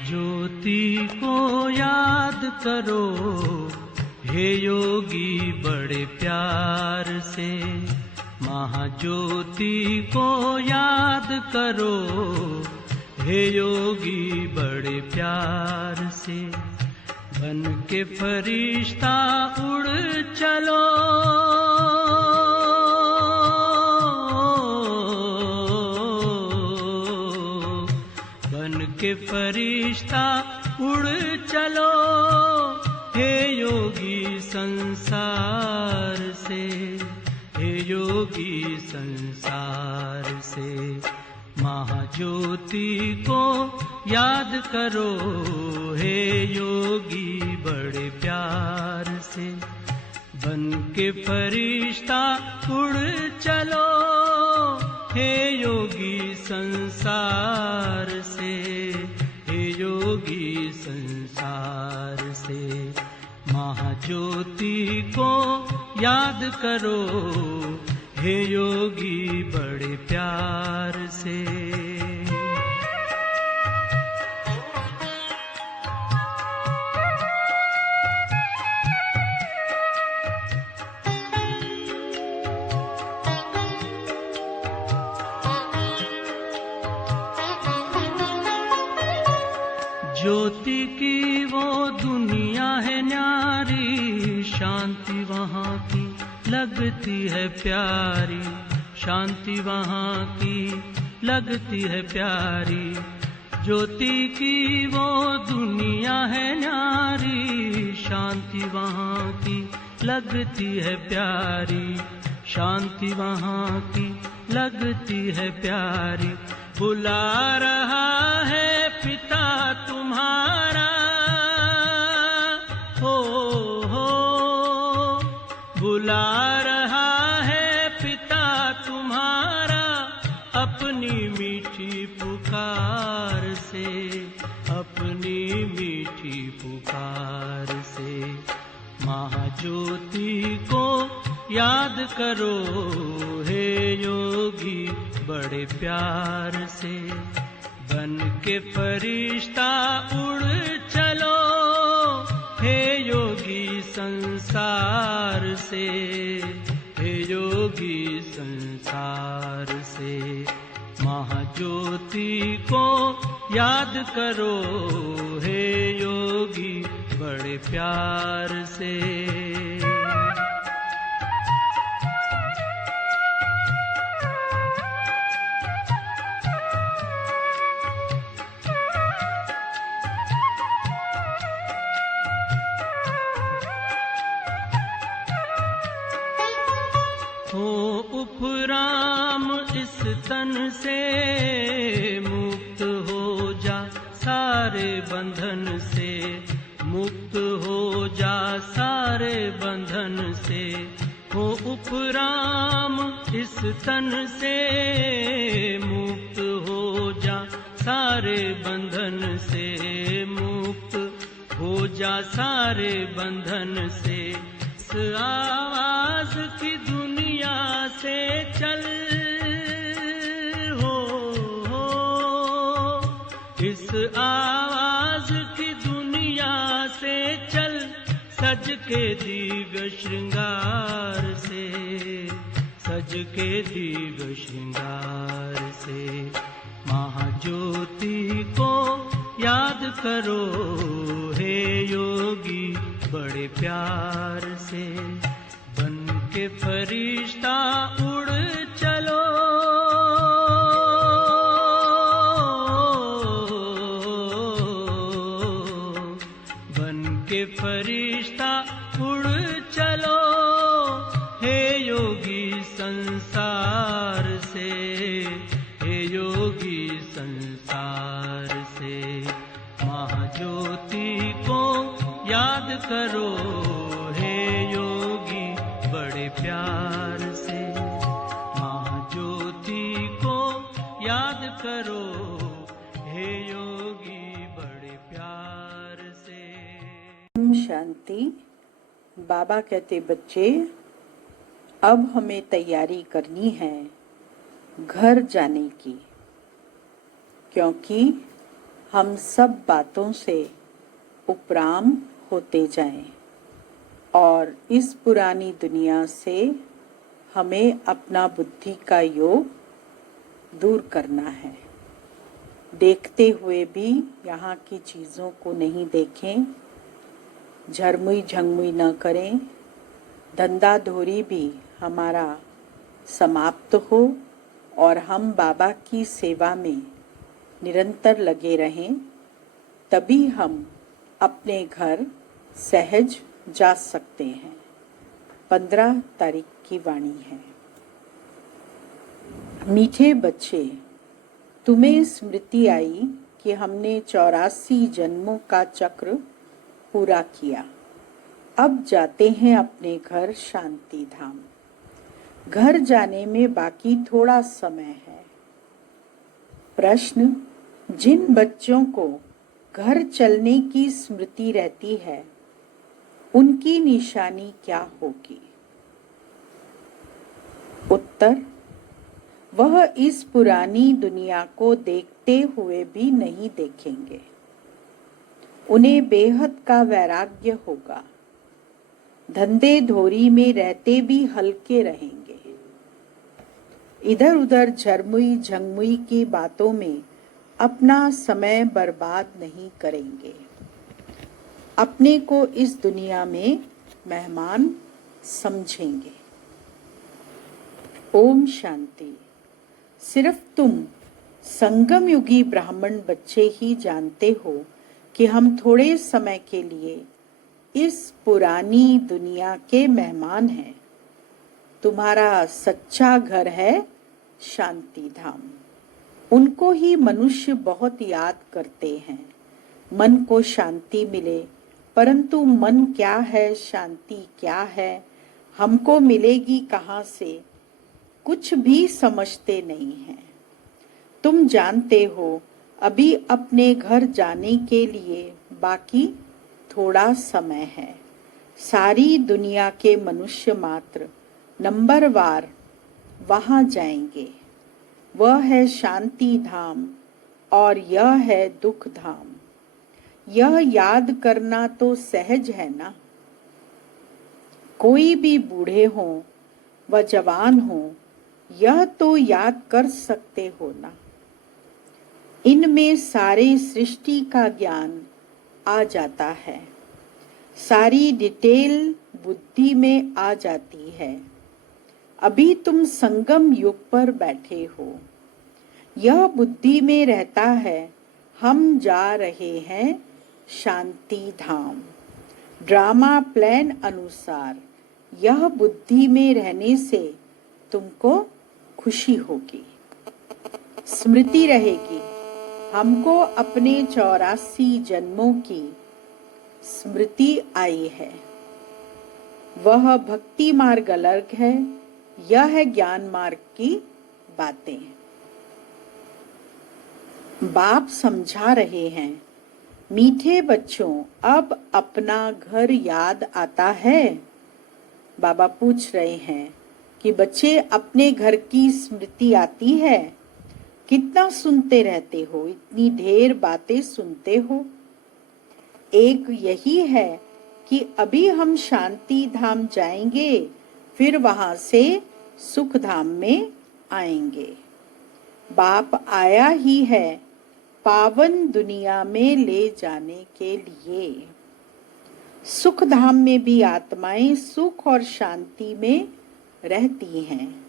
महाज्योति को याद करो हे योगी बड़े प्यार से। महाज्योति को याद करो हे योगी बड़े प्यार से। बन के फरिश्ता उड़ चलो के फरिश्ता उड़ चलो हे योगी संसार से। हे योगी संसार से। महाज्योति को याद करो हे योगी बड़े प्यार से। बन के फरिश्ता उड़ चलो हे योगी संसार से। हे योगी संसार से। महाज्योति को याद करो हे योगी बड़े प्यार से। ज्योति की वो दुनिया है न्यारी, शांति वहाँ की लगती है प्यारी। शांति वहाँ की लगती है प्यारी। ज्योति की वो दुनिया है न्यारी, शांति वहाँ की लगती है प्यारी। शांति वहाँ की लगती है प्यारी। बुला रहा है पिता तुम्हारा हो, बुला रहा है पिता तुम्हारा अपनी मीठी पुकार से। अपनी मीठी पुकार से। महाज्योति को याद करो हे योगी बड़े प्यार से। बन के फरिश्ता उड़ चलो हे योगी संसार से। हे योगी संसार से। महाज्योति को याद करो हे योगी बड़े प्यार से। हो उपराम इस तन से मुक्त हो जा सारे बंधन से। मुक्त हो जा सारे बंधन से। हो उपराम इस तन से मुक्त हो जा सारे बंधन से। मुक्त हो जा सारे बंधन से। इस आवाज की दुनिया से चल हो, इस आवाज की दुनिया से चल सज के दिव्य श्रृंगार से। सज के दिव्य श्रृंगार से। महाज्योति को याद करो हे योगी बड़े प्यार से। बन के फरिश्ता उड़ चलो बन के फरिश्ता उड़ चलो हे योगी संसार से। हे योगी संसार से। महाज्योति को याद करो हे योगी बड़े प्यार से। महाज्योति को याद करो हे योगी बड़े प्यार से। शांति। बाबा कहते बच्चे अब हमें तैयारी करनी है घर जाने की, क्योंकि हम सब बातों से उपराम होते जाएं और इस पुरानी दुनिया से हमें अपना बुद्धि का योग दूर करना है। देखते हुए भी यहाँ की चीज़ों को नहीं देखें, झरमुई झंगमुई न करें, धंधा धोरी भी हमारा समाप्त हो और हम बाबा की सेवा में निरंतर लगे रहें, तभी हम अपने घर सहज जा सकते हैं। 15 तारीख की वाणी है। मीठे बच्चे, तुम्हें स्मृति आई कि हमने 84 जन्मों का चक्र पूरा किया। अब जाते हैं अपने घर शांति धाम। घर जाने में बाकी थोड़ा समय है। प्रश्न, जिन बच्चों को घर चलने की स्मृति रहती है, उनकी निशानी क्या होगी? उत्तर, वह इस पुरानी दुनिया को देखते हुए भी नहीं देखेंगे। उन्हें बेहद का वैराग्य होगा। धंधे धोरी में रहते भी हल्के रहेंगे। इधर उधर झरमुई झंगमुई की बातों में अपना समय बर्बाद नहीं करेंगे। अपने को इस दुनिया में मेहमान समझेंगे। ओम शांति। सिर्फ तुम संगम युगी ब्राह्मण बच्चे ही जानते हो कि हम थोड़े समय के लिए इस पुरानी दुनिया के मेहमान हैं। तुम्हारा सच्चा घर है शांति धाम। उनको ही मनुष्य बहुत याद करते हैं। मन को शांति मिले, परंतु मन क्या है, शांति क्या है, हमको मिलेगी कहाँ से, कुछ भी समझते नहीं हैं। तुम जानते हो अभी अपने घर जाने के लिए बाकी थोड़ा समय है। सारी दुनिया के मनुष्य मात्र नंबरवार वहां जाएंगे। वह है शांति धाम और यह है दुख धाम। यह याद करना तो सहज है ना। कोई भी बूढ़े हो व जवान हो, यह तो याद कर सकते हो ना। इनमें सारे सृष्टि का ज्ञान आ जाता है। सारी डिटेल बुद्धि में आ जाती है। अभी तुम संगम युग पर बैठे हो। यह बुद्धि में रहता है, हम जा रहे हैं शांति धाम। ड्रामा प्लान अनुसार यह बुद्धि में रहने से तुमको खुशी होगी। स्मृति रहेगी, हमको अपने 84 जन्मों की स्मृति आई है। वह भक्ति मार्ग अलग है, यह है ज्ञान मार्ग की बातें। बाप समझा रहे हैं, मीठे बच्चों, अब अपना घर याद आता है? बाबा पूछ रहे हैं कि बच्चे, अपने घर की स्मृति आती है? कितना सुनते रहते हो, इतनी ढेर बातें सुनते हो। एक यही है कि अभी हम शांति धाम जाएंगे, फिर वहां से सुख धाम में आएंगे। बाप आया ही है पावन दुनिया में ले जाने के लिए। सुख धाम में भी आत्माएं सुख और शांति में रहती हैं।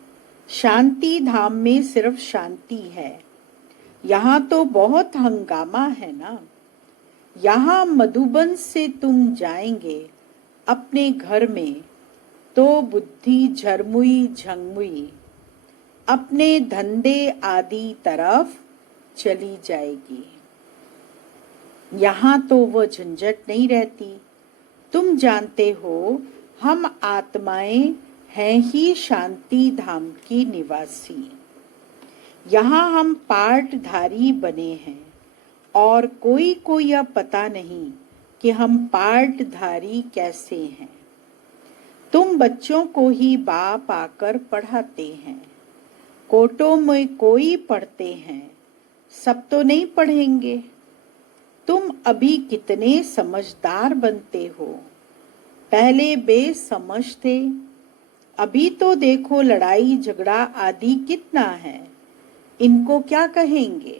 शांति धाम में सिर्फ शांति है। यहाँ तो बहुत हंगामा है ना। यहाँ मधुबन से तुम जाएंगे अपने घर में तो बुद्धि झरमुई झंगमुई अपने धंधे आदि तरफ चली जाएगी। यहाँ तो वो झंझट नहीं रहती। तुम जानते हो हम आत्माएं हैं ही शांति धाम की निवासी। यहाँ हम पार्टधारी बने हैं और कोई को यह पता नहीं कि हम पार्टधारी कैसे हैं। तुम बच्चों को ही बाप आकर पढ़ाते हैं। कोटों में कोई पढ़ते हैं, सब तो नहीं पढ़ेंगे। तुम अभी कितने समझदार बनते हो, पहले बेसमझ थे, अभी तो देखो लड़ाई झगड़ा आदि कितना है, इनको क्या कहेंगे।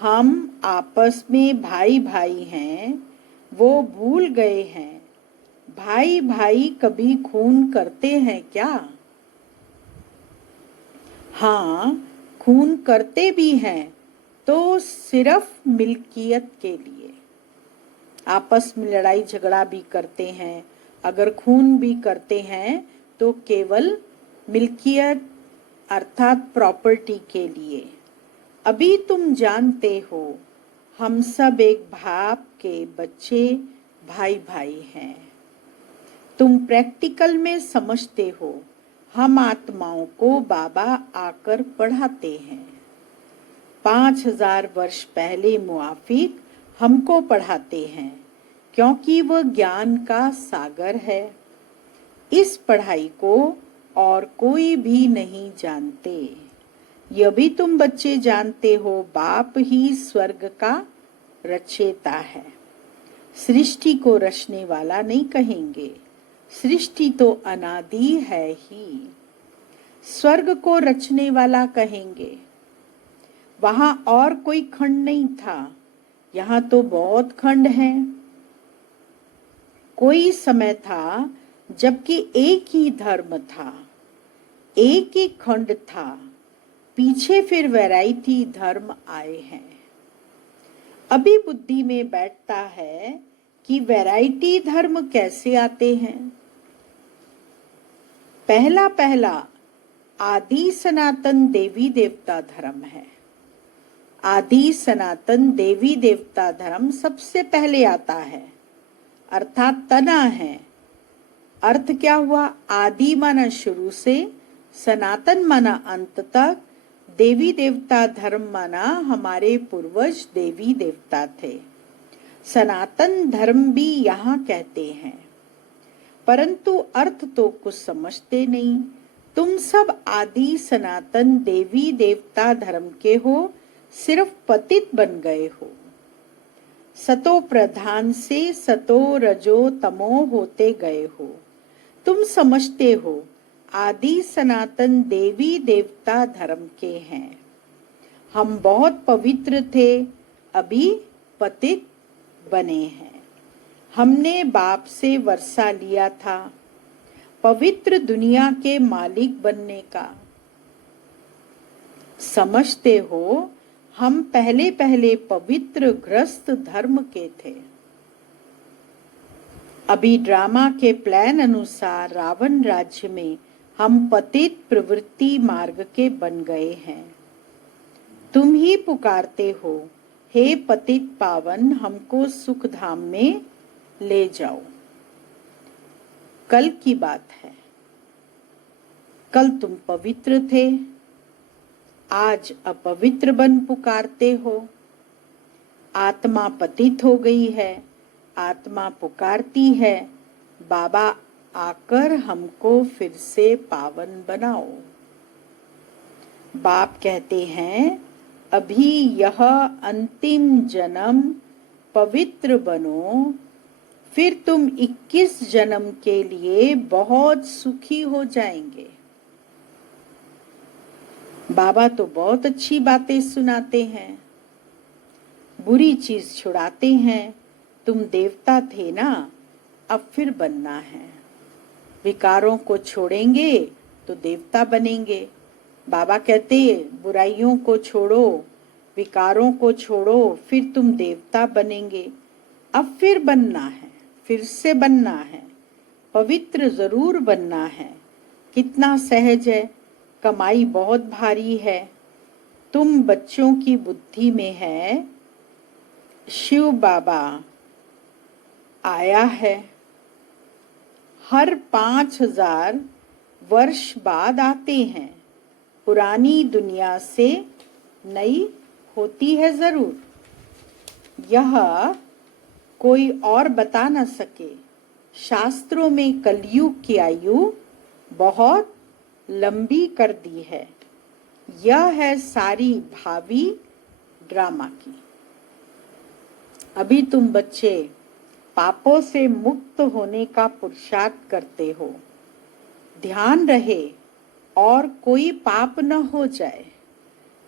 हम आपस में भाई भाई हैं, वो भूल गए हैं, भाई भाई कभी खून करते हैं क्या। हाँ, खून करते भी हैं, तो सिर्फ मिल्कियत के लिए। आपस में लड़ाई झगड़ा भी करते हैं, अगर खून भी करते हैं तो केवल मिल्कियत अर्थात प्रॉपर्टी के लिए। अभी तुम जानते हो, हम सब एक बाप के बच्चे भाई भाई हैं। तुम प्रैक्टिकल में समझते हो, हम आत्माओं को बाबा आकर पढ़ाते हैं। 5000 वर्ष पहले मुआफिक हमको पढ़ाते हैं, क्योंकि वह ज्ञान का सागर है। इस पढ़ाई को और कोई भी नहीं जानते। यह भी तुम बच्चे जानते हो, बाप ही स्वर्ग का रचयिता है। सृष्टि को रचने वाला नहीं कहेंगे, सृष्टि तो अनादि है ही। स्वर्ग को रचने वाला कहेंगे, वहां और कोई खंड नहीं था, यहाँ तो बहुत खंड हैं। कोई समय था जबकि एक ही धर्म था, एक ही खंड था, पीछे फिर वैरायटी धर्म आए हैं। अभी बुद्धि में बैठता है कि वैरायटी धर्म कैसे आते हैं। पहला पहला आदि सनातन देवी देवता धर्म है। आदि सनातन देवी देवता धर्म सबसे पहले आता है, अर्थात तना है। अर्थ क्या हुआ, आदि माना शुरू से, सनातन माना अंत तक, देवी देवता धर्म माना हमारे पूर्वज देवी देवता थे। सनातन धर्म भी यहाँ कहते हैं, परंतु अर्थ तो कुछ समझते नहीं। तुम सब आदि सनातन देवी देवता धर्म के हो, सिर्फ पतित बन गए हो। सतो प्रधान से सतो रजो तमो होते गए हो। तुम समझते हो आदि सनातन देवी देवता धर्म के हैं। हम बहुत पवित्र थे, अभी पतित बने हैं। हमने बाप से वर्षा लिया था, पवित्र दुनिया के मालिक बनने का। समझते हो, हम पहले पहले पवित्र ग्रस्त धर्म के थे। अभी ड्रामा के प्लान अनुसार रावण राज्य में हम पतित प्रवृत्ति मार्ग के बन गए हैं। तुम ही पुकारते हो, हे पतित पावन, हमको सुख धाम में ले जाओ। कल की बात है, कल तुम पवित्र थे, आज अपवित्र बन पुकारते हो। आत्मा पतित हो गई है, आत्मा पुकारती है, बाबा आकर हमको फिर से पावन बनाओ। बाप कहते हैं, अभी यह अंतिम जन्म पवित्र बनो, फिर तुम 21 जन्म के लिए बहुत सुखी हो जाएंगे। बाबा तो बहुत अच्छी बातें सुनाते हैं, बुरी चीज छुड़ाते हैं। तुम देवता थे ना, अब फिर बनना है। विकारों को छोड़ेंगे तो देवता बनेंगे। बाबा कहते, बुराइयों को छोड़ो, विकारों को छोड़ो, फिर तुम देवता बनेंगे। अब फिर बनना है, फिर से बनना है, पवित्र जरूर बनना है। कितना सहज है, कमाई बहुत भारी है। तुम बच्चों की बुद्धि में है, शिव बाबा आया है। हर 5000 वर्ष बाद आते हैं। पुरानी दुनिया से नई होती है जरूर, यह कोई और बता न सके। शास्त्रों में कलयुग की आयु बहुत लंबी कर दी है। यह है सारी भावी ड्रामा की। अभी तुम बच्चे पापों से मुक्त होने का पुरुषार्थ करते हो। ध्यान रहे और कोई पाप न हो जाए।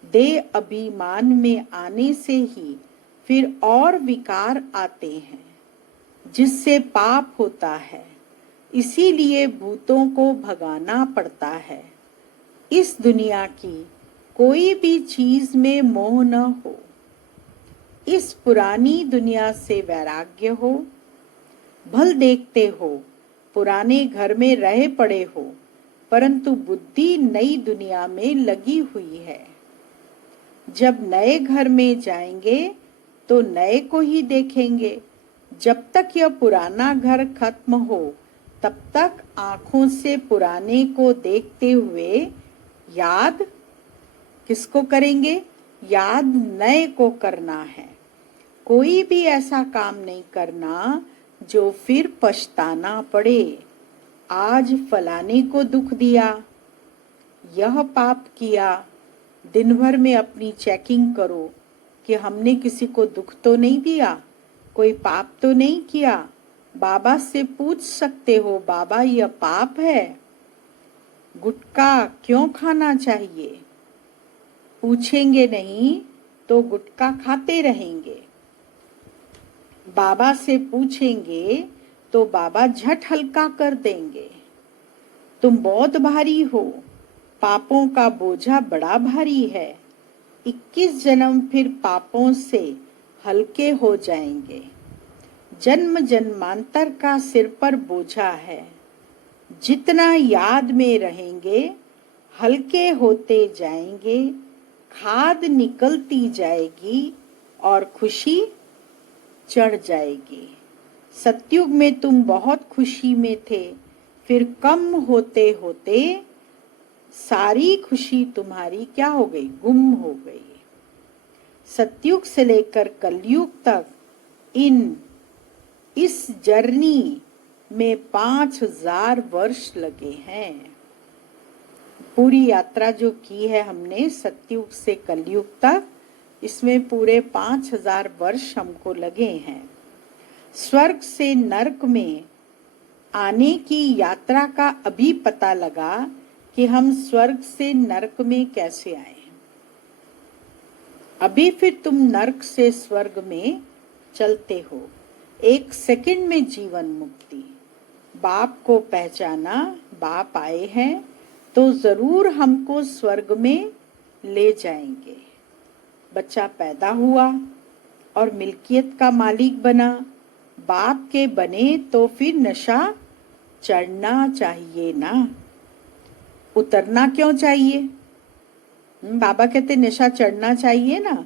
देह अभिमान में आने से ही फिर और विकार आते हैं, जिससे पाप होता है। इसीलिए भूतों को भगाना पड़ता है। इस दुनिया की कोई भी चीज में मोह न हो। इस पुरानी दुनिया से वैराग्य हो। भल देखते हो, पुराने घर में रहे पड़े हो, परंतु बुद्धि नई दुनिया में लगी हुई है। जब नए घर में जाएंगे तो नए को ही देखेंगे। जब तक यह पुराना घर खत्म हो, तब तक आंखों से पुराने को देखते हुए याद किसको करेंगे? याद नए को करना है। कोई भी ऐसा काम नहीं करना जो फिर पछताना पड़े। आज फलाने को दुख दिया, यह पाप किया। दिन भर में अपनी चेकिंग करो कि हमने किसी को दुख तो नहीं दिया, कोई पाप तो नहीं किया। बाबा से पूछ सकते हो, बाबा यह पाप है, गुटखा क्यों खाना चाहिए? पूछेंगे नहीं तो गुटखा खाते रहेंगे। बाबा से पूछेंगे तो बाबा झट हल्का कर देंगे। तुम बहुत भारी हो, पापों का बोझा बड़ा भारी है। 21 जन्म फिर पापों से हल्के हो जाएंगे। जन्म जन्मांतर का सिर पर बोझा है। जितना याद में रहेंगे, हल्के होते जाएंगे। खाद निकलती जाएगी और खुशी चढ़ जाएगी। सतयुग में तुम बहुत खुशी में थे, फिर कम होते होते सारी खुशी तुम्हारी क्या हो गई? गुम हो गई। सतयुग से लेकर कलयुग तक इस जर्नी में 5000 वर्ष लगे हैं। पूरी यात्रा जो की है हमने सतयुग से कलयुग तक, इसमें पूरे 5000 वर्ष हमको लगे हैं। स्वर्ग से नरक में आने की यात्रा का अभी पता लगा कि हम स्वर्ग से नरक में कैसे आए। अभी फिर तुम नरक से स्वर्ग में चलते हो। 1 सेकंड में जीवन मुक्ति। बाप को पहचाना, बाप आए हैं तो जरूर हमको स्वर्ग में ले जाएंगे। बच्चा पैदा हुआ और मिल्कियत का मालिक बना, बाप के बने तो फिर नशा चढ़ना चाहिए ना, उतरना क्यों चाहिए? बाबा कहते नशा चढ़ना चाहिए ना,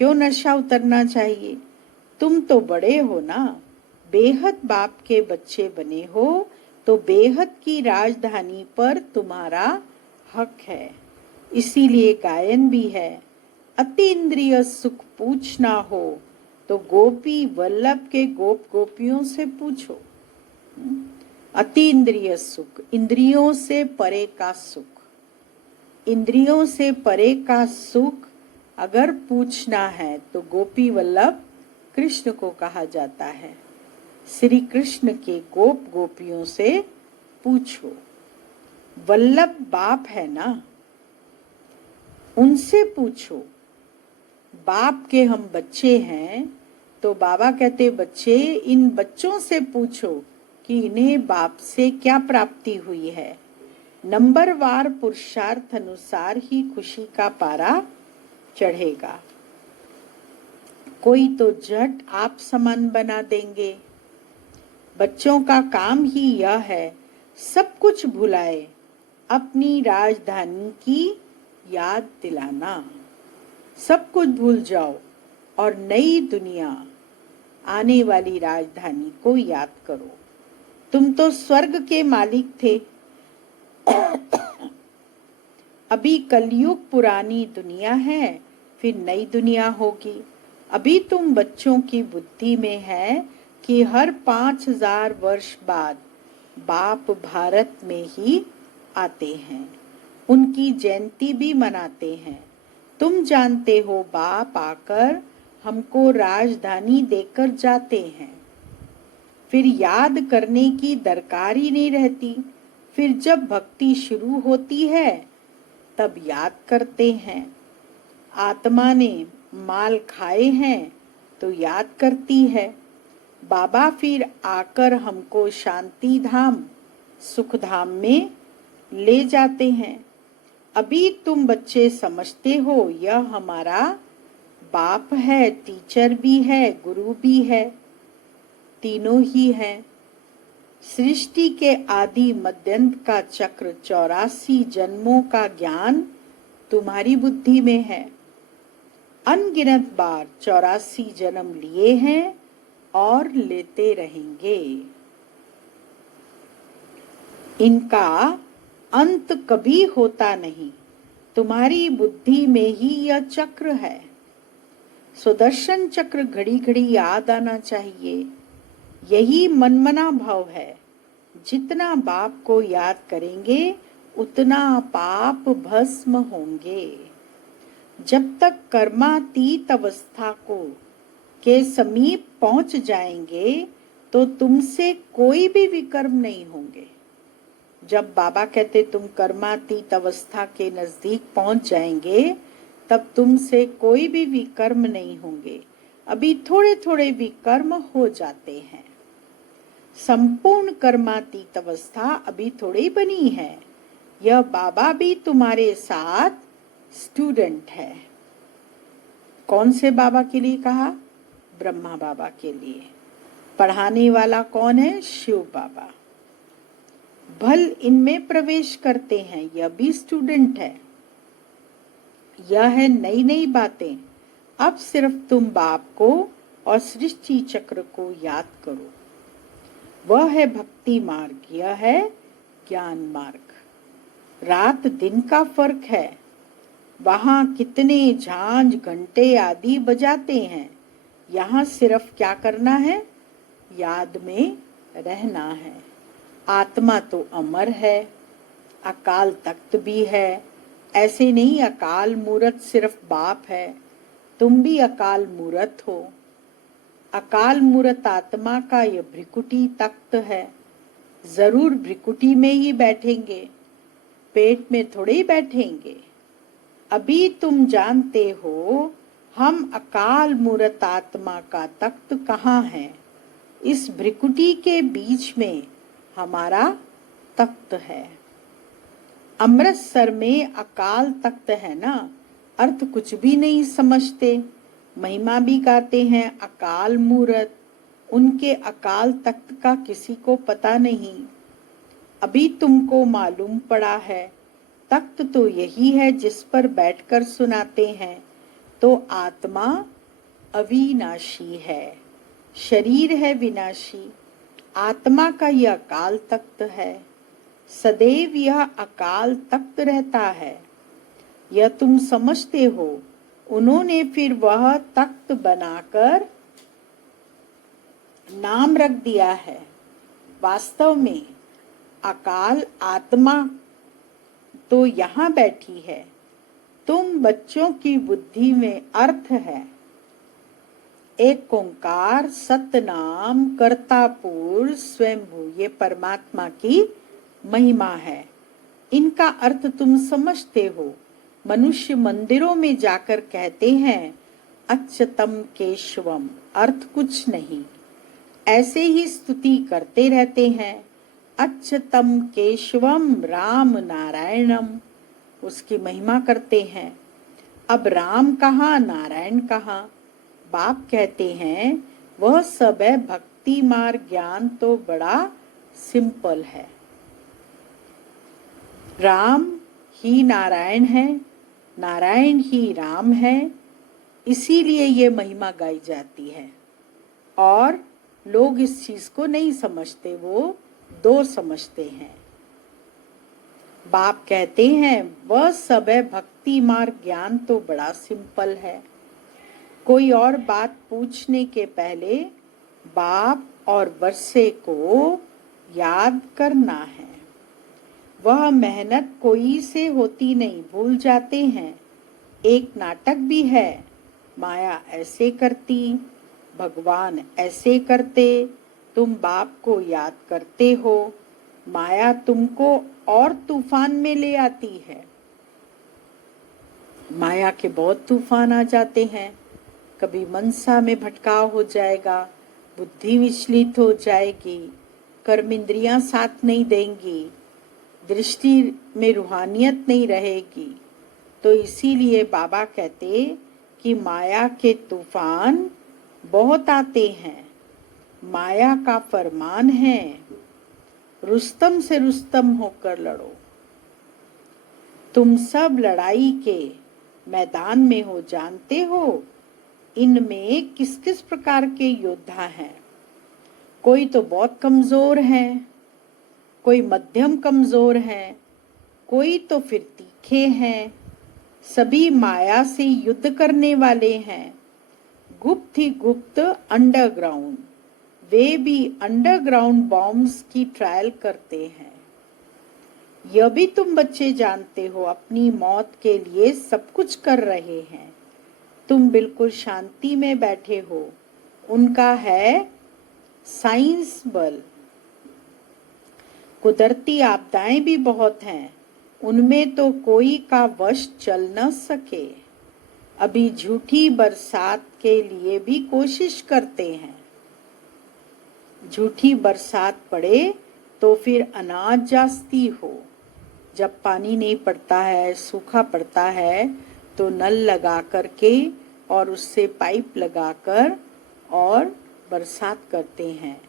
क्यों नशा उतरना चाहिए? तुम तो बड़े हो ना, बेहद बाप के बच्चे बने हो तो बेहद की राजधानी पर तुम्हारा हक है। इसीलिए गायन भी है, अति इंद्रिय सुख पूछना हो तो गोपी वल्लभ के गोप गोपियों से पूछो। अति इंद्रिय सुख, इंद्रियों से परे का सुख। इंद्रियों से परे का सुख अगर पूछना है तो गोपी वल्लभ कृष्ण को कहा जाता है। श्री कृष्ण के गोप गोपियों से पूछो। वल्लभ बाप है ना, उनसे पूछो। बाप के हम बच्चे हैं तो बाबा कहते बच्चे, इन बच्चों से पूछो कि इन्हें बाप से क्या प्राप्ति हुई है। नंबरवार पुरुषार्थ अनुसार ही खुशी का पारा चढ़ेगा। कोई तो झट आप समान बना देंगे। बच्चों का काम ही यह है, सब कुछ भुलाए, अपनी राजधानी की याद दिलाना। सब कुछ भूल जाओ और नई दुनिया, आने वाली राजधानी को याद करो। तुम तो स्वर्ग के मालिक थे। अभी कलयुग पुरानी दुनिया है, फिर नई दुनिया होगी। अभी तुम बच्चों की बुद्धि में है कि हर 5000 वर्ष बाद बाप भारत में ही आते हैं, उनकी जयंती भी मनाते हैं। तुम जानते हो बाप आकर हमको राजधानी देकर जाते हैं। फिर याद करने की दरकार ही नहीं रहती। फिर जब भक्ति शुरू होती है तब याद करते हैं। आत्मा ने माल खाए हैं तो याद करती है। बाबा फिर आकर हमको शांति धाम, सुख धाम में ले जाते हैं। अभी तुम बच्चे समझते हो यह हमारा बाप है, टीचर भी है, गुरु भी है, तीनों ही हैं। सृष्टि के आदि मध्यंत का चक्र 84 जन्मों का ज्ञान तुम्हारी बुद्धि में है। अनगिनत बार 84 जन्म लिए हैं और लेते रहेंगे। इनका अंत कभी होता नहीं। तुम्हारी बुद्धि में ही यह चक्र है। सुदर्शन चक्र घड़ी घड़ी याद आना चाहिए। यही मनमना भाव है। जितना बाप को याद करेंगे उतना पाप भस्म होंगे। जब तक कर्मातीत अवस्था को के समीप पहुंच जाएंगे तो तुमसे कोई भी विकर्म नहीं होंगे। जब बाबा कहते तुम कर्मातीत अवस्था के नजदीक पहुंच जाएंगे तब तुमसे कोई भी विकर्म नहीं होंगे। अभी थोड़े थोड़े विकर्म हो जाते हैं। संपूर्ण कर्मातीत अवस्था अभी थोड़ी बनी है। यह बाबा भी तुम्हारे साथ स्टूडेंट है। कौन से बाबा के लिए कहा? ब्रह्मा बाबा के लिए। पढ़ाने वाला कौन है? शिव बाबा। भल इनमें प्रवेश करते हैं, यह भी स्टूडेंट है। यह है नई नई बातें। अब सिर्फ तुम बाप को और सृष्टि चक्र को याद करो। वह है भक्ति मार्ग, यह है ज्ञान मार्ग। रात दिन का फर्क है। वहां कितने झांझ घंटे आदि बजाते हैं। यहाँ सिर्फ क्या करना है? याद में रहना है। आत्मा तो अमर है, अकाल तख्त भी है। ऐसे नहीं अकाल मूरत सिर्फ बाप है, तुम भी अकाल मूरत हो। अकाल मूरत आत्मा का यह भ्रिकुटी तख्त है। जरूर भ्रिकुटी में ही बैठेंगे, पेट में थोड़े ही बैठेंगे। अभी तुम जानते हो हम अकाल मूरत आत्मा का तख्त कहाँ है? इस भ्रिकुटी के बीच में हमारा तख्त है। अमृतसर में अकाल तख्त है ना, अर्थ कुछ भी नहीं समझते। महिमा भी गाते हैं अकाल मूरत, उनके अकाल तख्त का किसी को पता नहीं। अभी तुमको मालूम पड़ा है तख्त तो यही है जिस पर बैठकर सुनाते हैं। तो आत्मा अविनाशी है, शरीर है विनाशी। आत्मा का यह अकाल तख्त है। सदैव यह अकाल तख्त रहता है। यह तुम समझते हो। उन्होंने फिर वह तख्त बनाकर नाम रख दिया है। वास्तव में अकाल आत्मा तो यहाँ बैठी है। तुम बच्चों की बुद्धि में अर्थ है। एक ओंकार, सतनाम, कर्तापुर, स्वयंभू, ये परमात्मा की महिमा है। इनका अर्थ तुम समझते हो। मनुष्य मंदिरों में जाकर कहते हैं अच्युतम केशवम, अर्थ कुछ नहीं, ऐसे ही स्तुति करते रहते हैं। अच्युतम केशवम राम नारायणम, उसकी महिमा करते हैं। अब राम कहाँ, नारायण कहाँ? बाप कहते हैं वह सब है भक्ति मार्ग। ज्ञान तो बड़ा सिंपल है। राम ही नारायण है, नारायण ही राम है। इसीलिए ये महिमा गाई जाती है। और लोग इस चीज को नहीं समझते, वो दो समझते हैं। बाप कहते हैं वह सब है भक्ति मार्ग। ज्ञान तो बड़ा सिंपल है। कोई और बात पूछने के पहले बाप और वर्षे को याद करना है। वह मेहनत कोई से होती नहीं, भूल जाते हैं। एक नाटक भी है, माया ऐसे करती, भगवान ऐसे करते, तुम बाप को याद करते हो, माया तुमको और तूफान में ले आती है। माया के बहुत तूफान आ जाते हैं। कभी मनसा में भटकाव हो जाएगा, बुद्धि विचलित हो जाएगी, कर्म इंद्रियां साथ नहीं देंगी, दृष्टि में रूहानियत नहीं रहेगी। तो इसीलिए बाबा कहते कि माया के तूफान बहुत आते हैं। माया का फरमान है, रुस्तम से रुस्तम होकर लड़ो। तुम सब लड़ाई के मैदान में हो, जानते हो इनमें किस किस प्रकार के योद्धा हैं। कोई तो बहुत कमजोर है, कोई मध्यम कमजोर है, कोई तो फिर तीखे हैं। सभी माया से युद्ध करने वाले हैं, गुप्त ही गुप्त अंडरग्राउंड। वे भी अंडरग्राउंड बॉम्ब्स की ट्रायल करते हैं। यह भी तुम बच्चे जानते हो, अपनी मौत के लिए सब कुछ कर रहे हैं। तुम बिल्कुल शांति में बैठे हो, उनका है साइंस बल। कुदरती आपदाएं भी बहुत हैं, उनमें तो कोई का वश चल न सके। अभी झूठी बरसात के लिए भी कोशिश करते हैं। झूठी बरसात पड़े तो फिर अनाज जास्ती हो। जब पानी नहीं पड़ता है, सूखा पड़ता है, तो नल लगा करके और उससे पाइप लगाकर और बरसात करते हैं,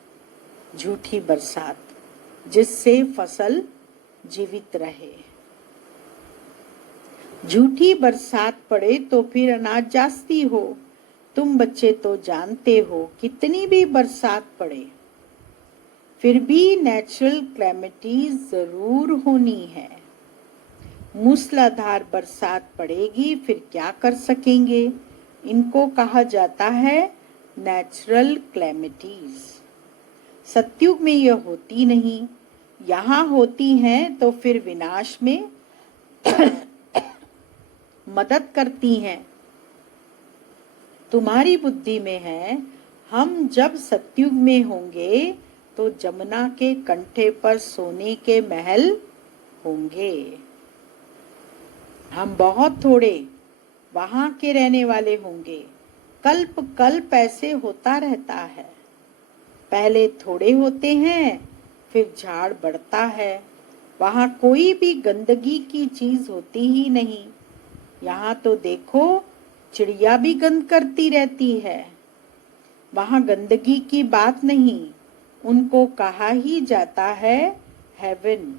झूठी बरसात, जिससे फसल जीवित रहे। झूठी बरसात पड़े तो फिर अनाज जास्ती हो। तुम बच्चे तो जानते हो, कितनी भी बरसात पड़े फिर भी नेचुरल क्लैमिटी जरूर होनी है। मूसलाधार बरसात पड़ेगी, फिर क्या कर सकेंगे। इनको कहा जाता है नेचुरल क्लैमिटीज। सतयुग में यह होती नहीं, यहाँ होती हैं तो फिर विनाश में मदद करती हैं। तुम्हारी बुद्धि में है, हम जब सतयुग में होंगे तो जमुना के कंठे पर सोने के महल होंगे। हम बहुत थोड़े वहां के रहने वाले होंगे। कल्प कल्प ऐसे होता रहता है। पहले थोड़े होते हैं, फिर झाड़ बढ़ता है। वहां कोई भी गंदगी की चीज होती ही नहीं। यहाँ तो देखो, चिड़िया भी गंद करती रहती है। वहां गंदगी की बात नहीं, उनको कहा ही जाता है हेवन।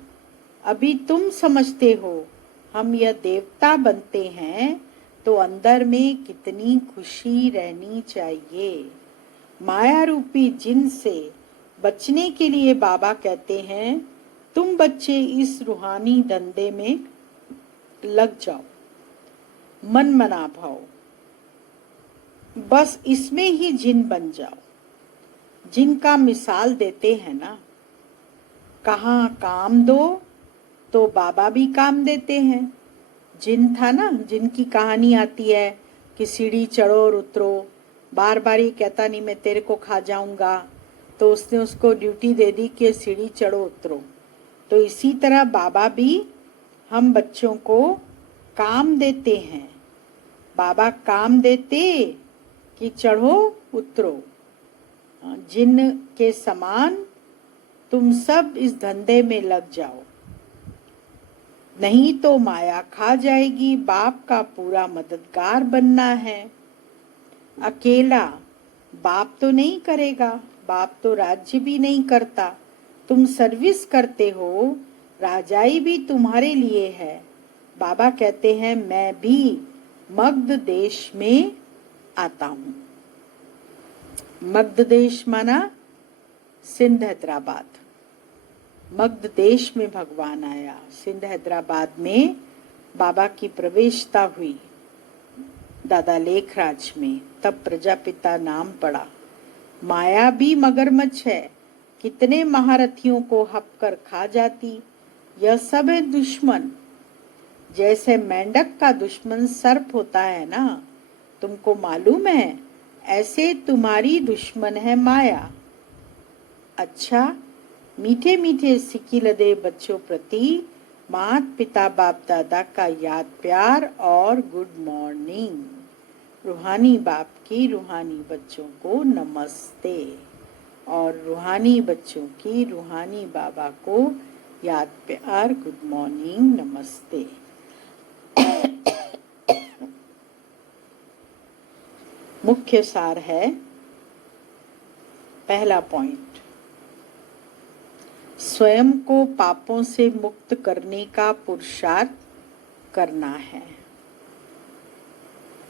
अभी तुम समझते हो, हम यह देवता बनते हैं तो अंदर में कितनी खुशी रहनी चाहिए। माया रूपी जिन से बचने के लिए बाबा कहते हैं, तुम बच्चे इस रूहानी धंधे में लग जाओ, मन मना भाव, बस इसमें ही जिन बन जाओ। जिनका मिसाल देते हैं ना, कहाँ काम दो तो बाबा भी काम देते हैं। जिन था ना, जिनकी कहानी आती है कि सीढ़ी चढ़ो और उतरो, बार बार ये कहता नहीं मैं तेरे को खा जाऊंगा, तो उसने उसको ड्यूटी दे दी कि सीढ़ी चढ़ो उतरो। तो इसी तरह बाबा भी हम बच्चों को काम देते हैं। बाबा काम देते कि चढ़ो उतरो। जिन के समान तुम सब इस धंधे में लग जाओ, नहीं तो माया खा जाएगी। बाप का पूरा मददगार बनना है। अकेला बाप तो नहीं करेगा, बाप तो राज्य भी नहीं करता। तुम सर्विस करते हो, राजाई भी तुम्हारे लिए है। बाबा कहते हैं मैं भी मगध देश में आता हूँ। मगध देश माना सिंध हैदराबाद। मगध देश में भगवान आया। सिंध हैदराबाद में बाबा की प्रवेशता हुई दादा लेखराज में, तब प्रजापिता नाम पड़ा। माया भी मगरमच्छ है, कितने महारथियों को हप कर खा जाती। यह सब है दुश्मन। जैसे मेंढक का दुश्मन सर्प होता है ना, तुमको मालूम है, ऐसे तुम्हारी दुश्मन है माया। अच्छा, मीठे मीठे सिक्की लदे बच्चों प्रति माता पिता बाप दादा का याद प्यार और गुड मॉर्निंग। रूहानी बाप की रूहानी बच्चों को नमस्ते और रूहानी बच्चों की रूहानी बाबा को याद प्यार गुड मॉर्निंग नमस्ते। मुख्य सार है, पहला पॉइंट, स्वयं को पापों से मुक्त करने का पुरुषार्थ करना है।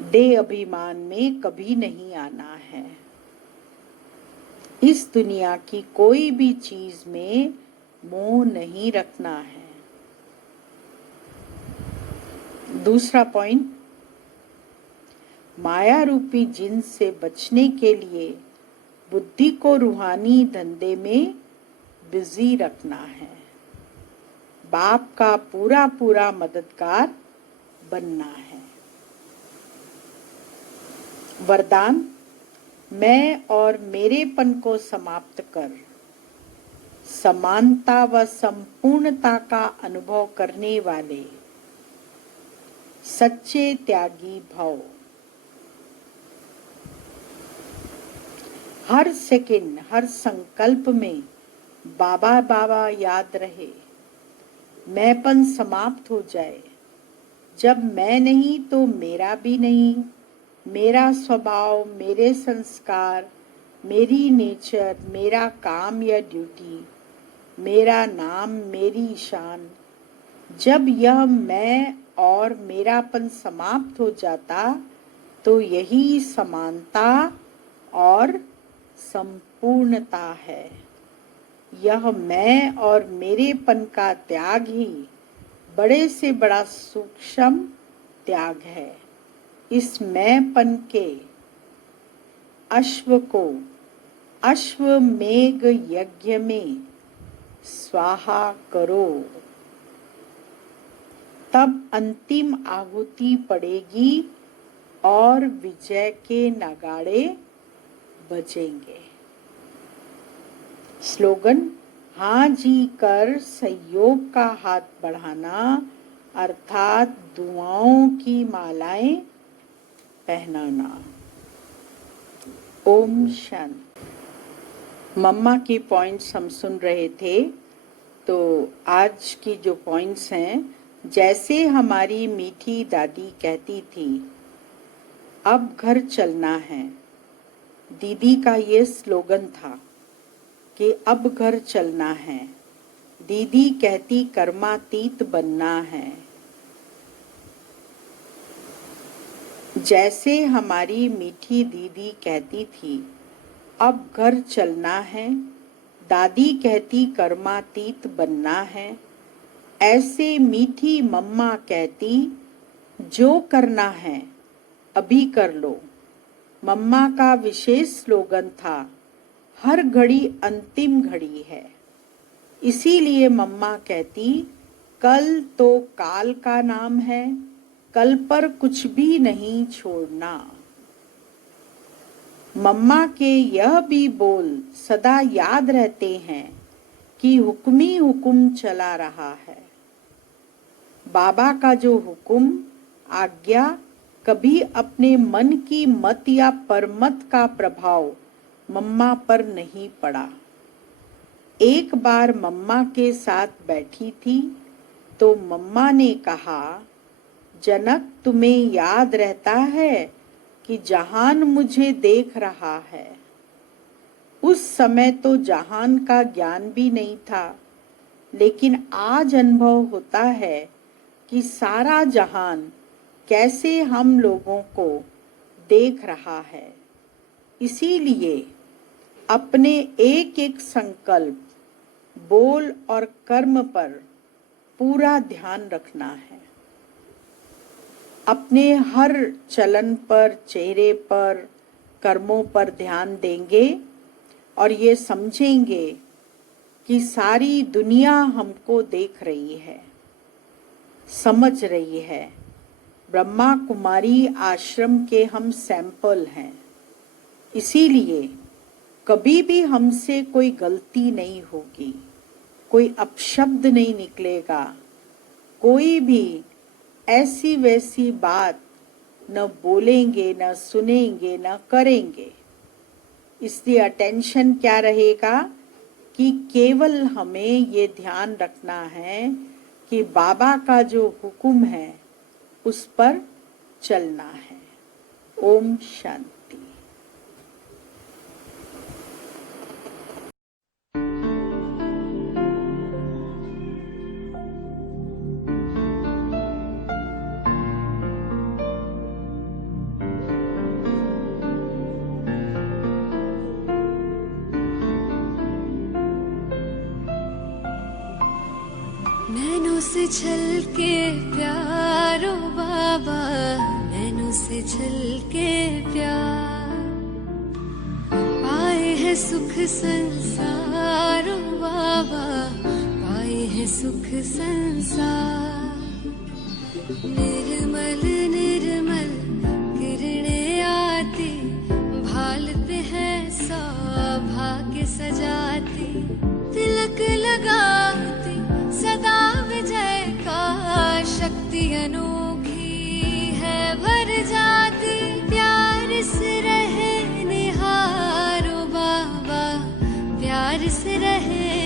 देह अभिमान में कभी नहीं आना है। इस दुनिया की कोई भी चीज में मोह नहीं रखना है। दूसरा पॉइंट, माया रूपी जिन से बचने के लिए बुद्धि को रूहानी धंधे में बिजी रखना है। बाप का पूरा पूरा मददगार बनना है। वरदान, मैं और मेरेपन को समाप्त कर समानता व संपूर्णता का अनुभव करने वाले सच्चे त्यागी भव। हर सेकंड, हर संकल्प में बाबा बाबा याद रहे। मैंपन समाप्त हो जाए। जब मैं नहीं तो मेरा भी नहीं। मेरा स्वभाव, मेरे संस्कार, मेरी नेचर, मेरा काम या ड्यूटी, मेरा नाम, मेरी शान। जब यह मैं और मेरापन समाप्त हो जाता तो यही समानता और संपूर्णता है। यह मैं और मेरेपन का त्याग ही बड़े से बड़ा सूक्ष्म त्याग है। इस मैंपन के अश्व को अश्वमेघ यज्ञ में स्वाहा करो, तब अंतिम आहुति पड़ेगी और विजय के नगाड़े बजेंगे। स्लोगन, हाँ जी कर सहयोग का हाथ बढ़ाना, अर्थात दुआओं की मालाएं पहनाना। ओम शांति। मम्मा की पॉइंट्स हम सुन रहे थे। तो आज की जो पॉइंट्स हैं, जैसे हमारी मीठी दादी कहती थी, अब घर चलना है। दीदी का ये स्लोगन था कि अब घर चलना है। दीदी कहती कर्मातीत बनना है। जैसे हमारी मीठी दीदी कहती थी, अब घर चलना है। दादी कहती कर्मातीत बनना है। ऐसे मीठी मम्मा कहती, जो करना है अभी कर लो। मम्मा का विशेष स्लोगन था, हर घड़ी अंतिम घड़ी है। इसीलिए मम्मा कहती, कल तो काल का नाम है, कल पर कुछ भी नहीं छोड़ना। मम्मा के यह भी बोल सदा याद रहते हैं कि हुक्म ही हुक्म चला रहा है। बाबा का जो हुक्म, आज्ञा, कभी अपने मन की मत या परमत का प्रभाव मम्मा पर नहीं पड़ा। एक बार मम्मा के साथ बैठी थी तो मम्मा ने कहा, जनक तुम्हें याद रहता है कि जहान मुझे देख रहा है। उस समय तो जहान का ज्ञान भी नहीं था, लेकिन आज अनुभव होता है कि सारा जहान कैसे हम लोगों को देख रहा है। इसीलिए अपने एक एक संकल्प, बोल और कर्म पर पूरा ध्यान रखना है। अपने हर चलन पर, चेहरे पर, कर्मों पर ध्यान देंगे और ये समझेंगे कि सारी दुनिया हमको देख रही है, समझ रही है। ब्रह्मा कुमारी आश्रम के हम सैंपल हैं, इसीलिए कभी भी हमसे कोई गलती नहीं होगी, कोई अपशब्द नहीं निकलेगा, कोई भी ऐसी वैसी बात न बोलेंगे, न सुनेंगे, न करेंगे। इसलिए अटेंशन क्या रहेगा कि केवल हमें ये ध्यान रखना है कि बाबा का जो हुक्म है उस पर चलना है। ओम शांति। नैनों से छलके प्यारो बाबा, नैनों से छलके प्यार, पाए है सुख संसारो बाबा, पाए है सुख संसार। निर्मल निर्मल किरणें आती, भालते हैं सौभाग्य सजाती, तिलक लगाती सदा विजय का, शक्ति अनोखी है भर जाती। प्यार से रहे निहारो बाबा, प्यार से रहे